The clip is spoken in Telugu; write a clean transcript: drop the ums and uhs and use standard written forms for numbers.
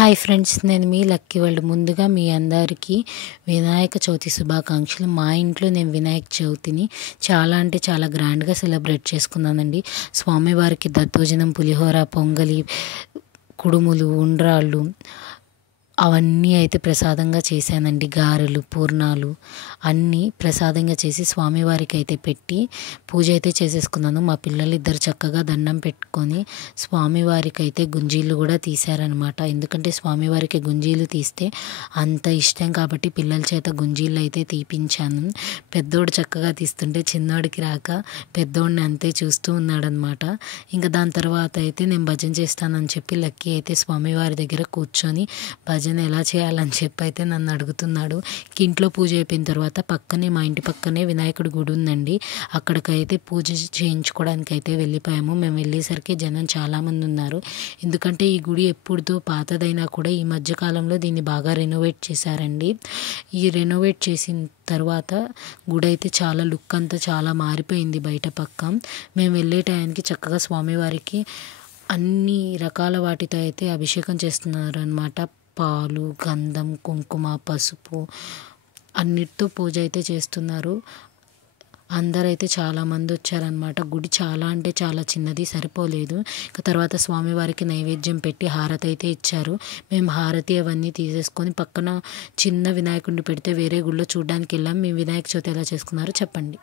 హాయ్ ఫ్రెండ్స్, నేను మీ లక్కీ వరల్డ్. ముందుగా మీ అందరికీ వినాయక చవితి శుభాకాంక్షలు. మా ఇంట్లో నేను వినాయక చవితిని చాలా అంటే చాలా గ్రాండ్గా సెలబ్రేట్ చేసుకున్నానండి. స్వామివారికి దద్దోజనం, పులిహోర, పొంగలి, కుడుములు, ఉండ్రాళ్ళు అవన్నీ అయితే ప్రసాదంగా చేశానండి. గారెలు, పూర్ణాలు అన్నీ ప్రసాదంగా చేసి స్వామివారికి అయితే పెట్టి పూజ అయితే చేసేసుకున్నాను. మా పిల్లలు ఇద్దరు చక్కగా దండం పెట్టుకొని స్వామివారికి అయితే గుంజీలు కూడా తీశారనమాట. ఎందుకంటే స్వామివారికి గుంజీలు తీస్తే అంత ఇష్టం కాబట్టి పిల్లల చేత గుంజీలు అయితే తీపించాను. పెద్దోడు చక్కగా తీస్తుంటే చిన్నోడికి రాక పెద్దోడిని అంతే చూస్తూ ఉన్నాడనమాట. ఇంకా దాని తర్వాత అయితే నేను భజన చేస్తానని చెప్పి లక్కీ అయితే స్వామివారి దగ్గర కూర్చొని భజన ఎలా చేయాలని చెప్పి అయితే నన్ను అడుగుతున్నాడు. ఇంట్లో పూజ అయిపోయిన తర్వాత పక్కనే, మా ఇంటి పక్కనే వినాయకుడి గుడి ఉందండి. అక్కడికైతే పూజ చేయించుకోవడానికి అయితే వెళ్ళిపోయాము. మేము వెళ్ళేసరికి జనం చాలామంది ఉన్నారు. ఎందుకంటే ఈ గుడి ఎప్పుడుదో పాతదైనా కూడా ఈ మధ్యకాలంలో దీన్ని బాగా రెనోవేట్ చేశారండి. ఈ రెనోవేట్ చేసిన తర్వాత గుడి అయితే చాలా లుక్ అంతా చాలా మారిపోయింది. బయట పక్క మేము వెళ్ళే టయానికి చక్కగా స్వామివారికి అన్ని రకాల వాటితో అయితే అభిషేకం చేస్తున్నారు అనమాట. పాలు, గంధం, కుంకుమ, పసుపు అన్నిటితో పూజ అయితే చేస్తున్నారు. అందరైతే చాలామంది వచ్చారనమాట. గుడి చాలా అంటే చాలా చిన్నది, సరిపోలేదు. ఇక తర్వాత స్వామివారికి నైవేద్యం పెట్టి హారతి అయితే ఇచ్చారు. మేము హారతి అవన్నీ తీసేసుకొని పక్కన చిన్న వినాయకుడిని పెడితే వేరే గుడిలో చూడడానికి వెళ్ళాం. మేము వినాయక చవితి ఎలా చేసుకున్నారో చెప్పండి.